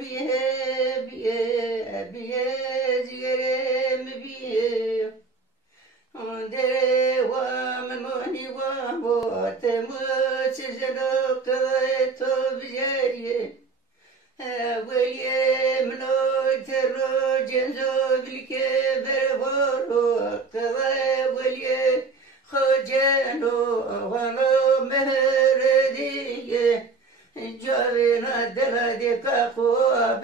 biye biye biye ciğerim biye dere wa menoni wa bo temu çizelok to biceriye weliye mno terro cenzo bilke bervoro kala weliye khojeno wano mehrediye جاوینا دل دیکا خواب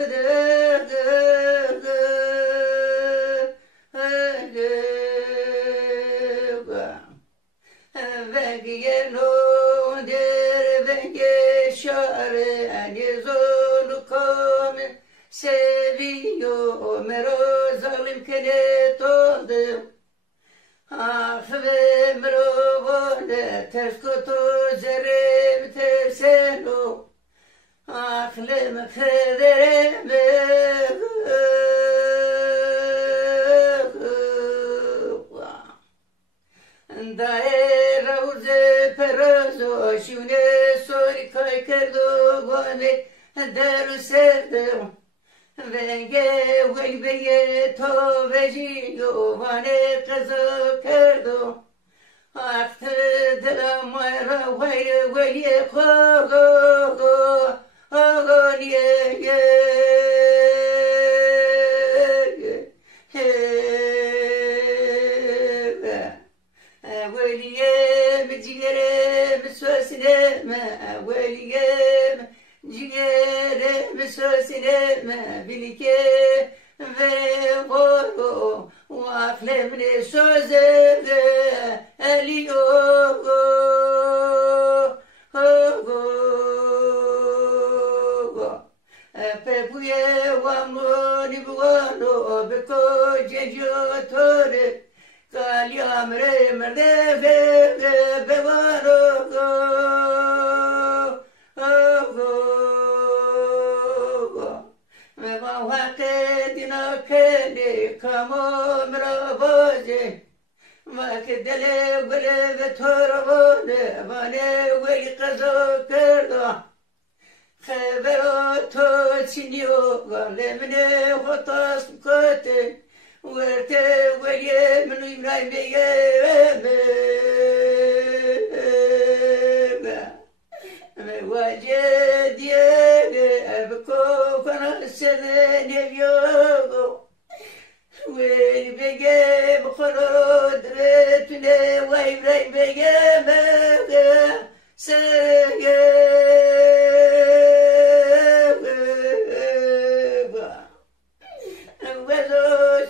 Vengiye no der vengi şare anizolu kome seviyor mero zalim kene tondu ah ve mero vone ters kutu zerim terseno aklım kederim Dae rauze perozo şune sori kay kerdo gone deru sevdim Venge velbeye to vejiyo vane kazo kerdo Aktı dilam vayra vayra vayye kogo ogo niye Weliyem ciğerim sözleme Weliyem ciğerim sözleme Bilike ve voru Vaklemni sözleme Eliyo Pepuye vamoni buano Beko cecotore Kalyam re merde bevaro me va hake dina kene kamo mravoje ma ke dele gole vetorvone vane veli qazo kerdo khevero to chinio vale mne hotas kote Verte veliye minu İbrahim Bey'e ve vacediye evko kana sene nevyogo Veli Bey'e bukoro dretine ve İbrahim Bey'e serge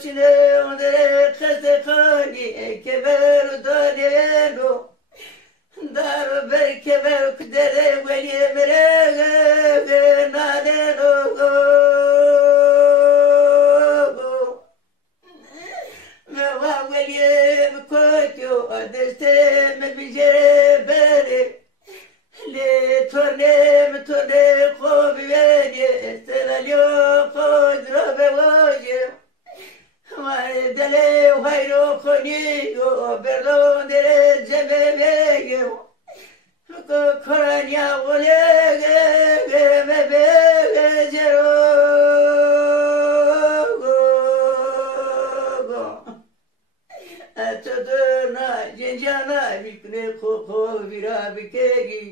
Çile ondere kese kani keber danelo dar ber keber kdere veli mere nadelo me va veli kotyo adeste me bije bere le torne khobi veli estelio kodro bevoje Dele hayro koniyo perdón de cebebeye Koranya olege bebe jero Atodona jenjana bikne koko virabikegi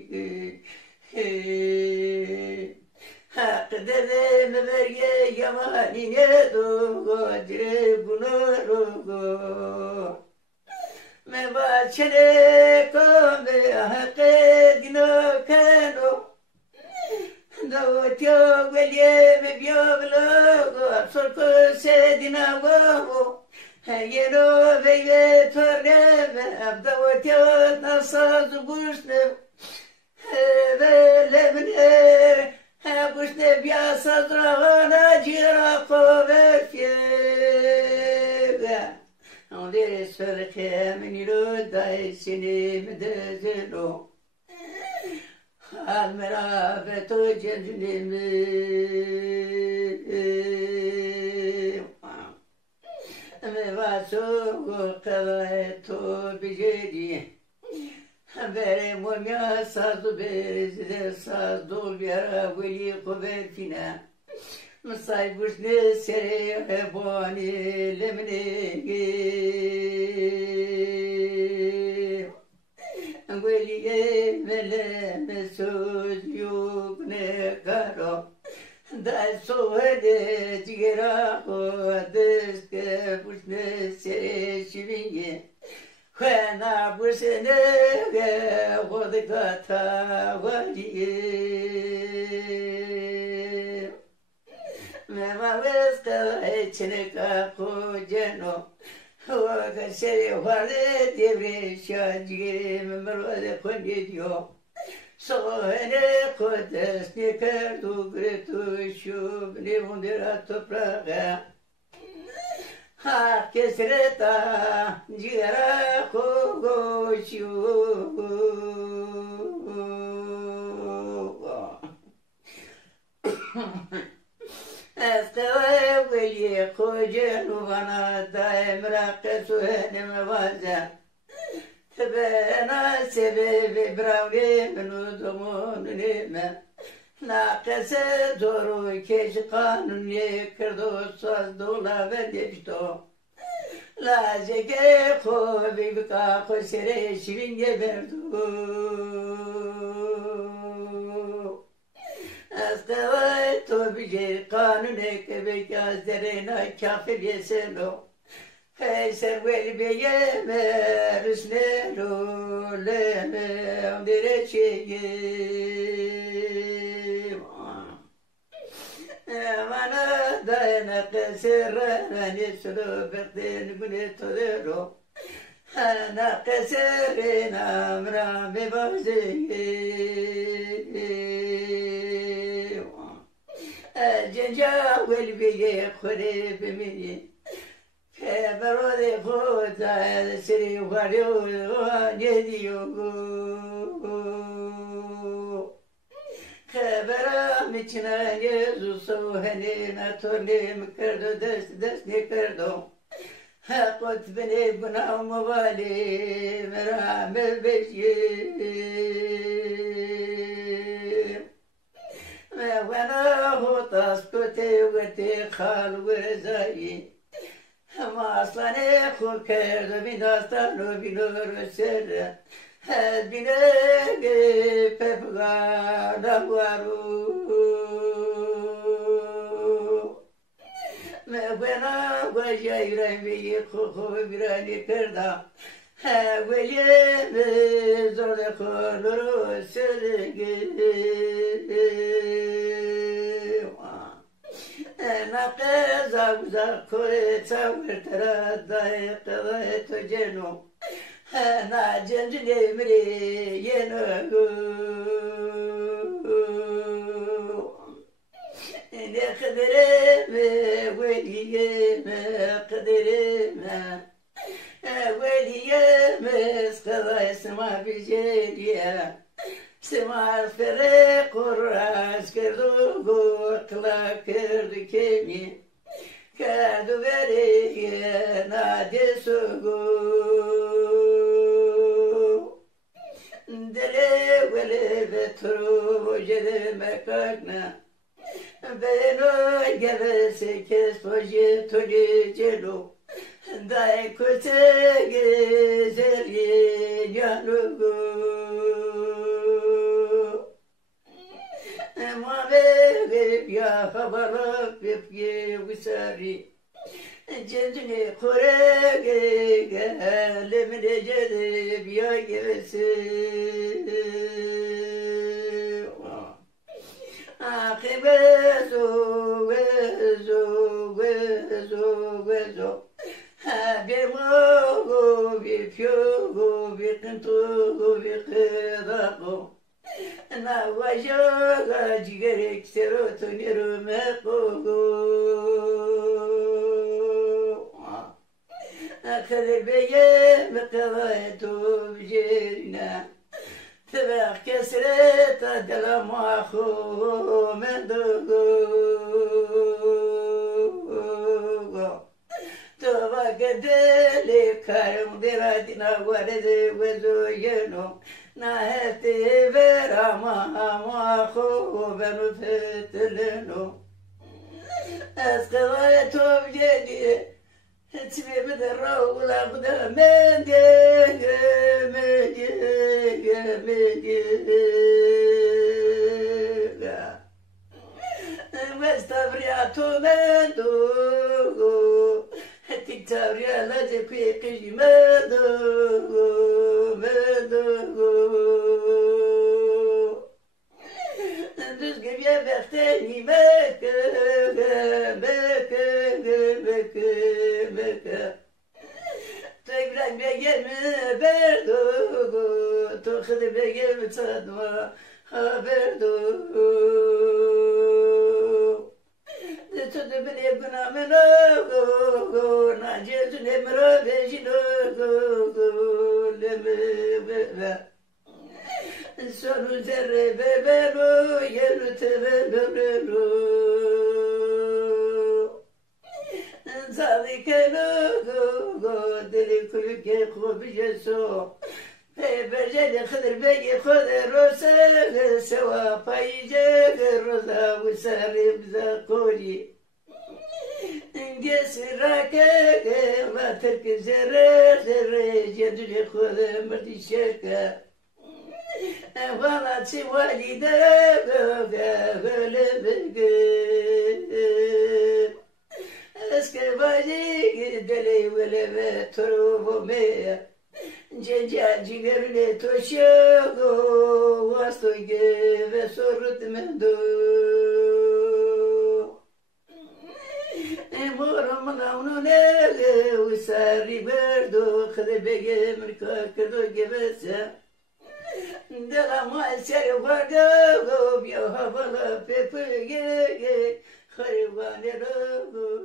Hakdede meverye yamanine dogo dire bunarogo Me vachene kome hakke dino kano Dovotyo gvelye me bioglogo Sorko se dinago Yeno veye torneme Dovotyo nasaz bushnem Velemne Pusne biasa dragana gira coverfiega On dirait sur che meniro dai sini medezelo Almera veto genjunimi Me va so go kavaeto bijedi verem ya sazı bezde saz dol yara veli kuvvet fina Musaybuş ne sere hebani lemne Veliye meleme söz yok ne karo Da sohede cigera o deske buş ne sere şivinge Hena buş ne ge vodgata valiye Mema veska içine kako ceno Vaka seri varde devre şacire memrode kondiyor Sohene kodes ne kerdu gretu şub ne vundera toprağa Ha kesreta cigara kogo şub Esteve veli koca nuvana daim rakı henime vaza Tebena sebebi bravli menudumun nime Nakese zoru keş kanun yekirdo saz dola ve depto La zeke kobi bika kosere şivinge verdu Esteve tobice kanun ekebe kazderena kafir yeseno Feyser veli beyeme rüsnero leme amdireçeyim Emana dayana kesirana nisru bektin güne todero Ana kesirina amra bebazeyim Cenca veli beye kore bemini Kemerode koda seri varyo ne diyor Kemeram içine Yezusu hani natörne mikerdo des ne kerdo Hakot beni günah muvali merame beşyim Mevana hotas kote vete khal vezayi Ama aslane korkardı bir dastanu bilur serre Bine pepgada varu Mevena vaja yüreği koku virani kerda Veliyeme zorda koluru serge Nakeza güzel koy çavur teraday kıvay toceno Na cencin emri yenu Ne kıdıreme veliyeme kıdıreme Veliyeme skıvay sıma bizeliye Simar fere kuras kerdu gotla kerdu kemi Kerdu veriye nade sugu Dele vele vetru jede mekagna Beno gevese kes poje toje jelo Dai kote gezer ye yanugu Mave ya havala pepye wisari Cendine kore gele mine jede biya gevese Ahibezo wezo wezo wezo Bemo bipyo bikinto bikirago Na vajoga cigerek serotonero mekogo Akadebeye mekavayeto bjerina Tebek kesreta delamaho mendogo Tova gedele karum deradina varede vezo yeno نهتی برام ما خوب نفتلنو از قوای تو بگیری هتمی بده رو ولا بده مستبرياتو مدو هتك تابريا لجكي قجي مدو دوز قبيا بختاني مكا تقرأ بيجي بردو تأخذ بيجي بتصدوا بردو تدبر يبنا منو ناجز نمرو بيجنو لمبا سونو زر ببرو يلو تبرو صادق لو دلي كلك خوب يسو برجل خضر بيجي خضر روسه سوا بايجي روزا وساري بزا قولي انجس راكك ما ترك زر جندلي خضر مردي شركة والله تسي والدة غلبك اسكر باجي دلي ولا تروبو مية جنجا جيغرلي توشيغو واستوغي بسورت مندو مورم ناونو نيغي وساري بردو خذي بيجي مركا كردو جبسا دلا ما سيري وردو بيوها بلا بيبيجي خريباني رو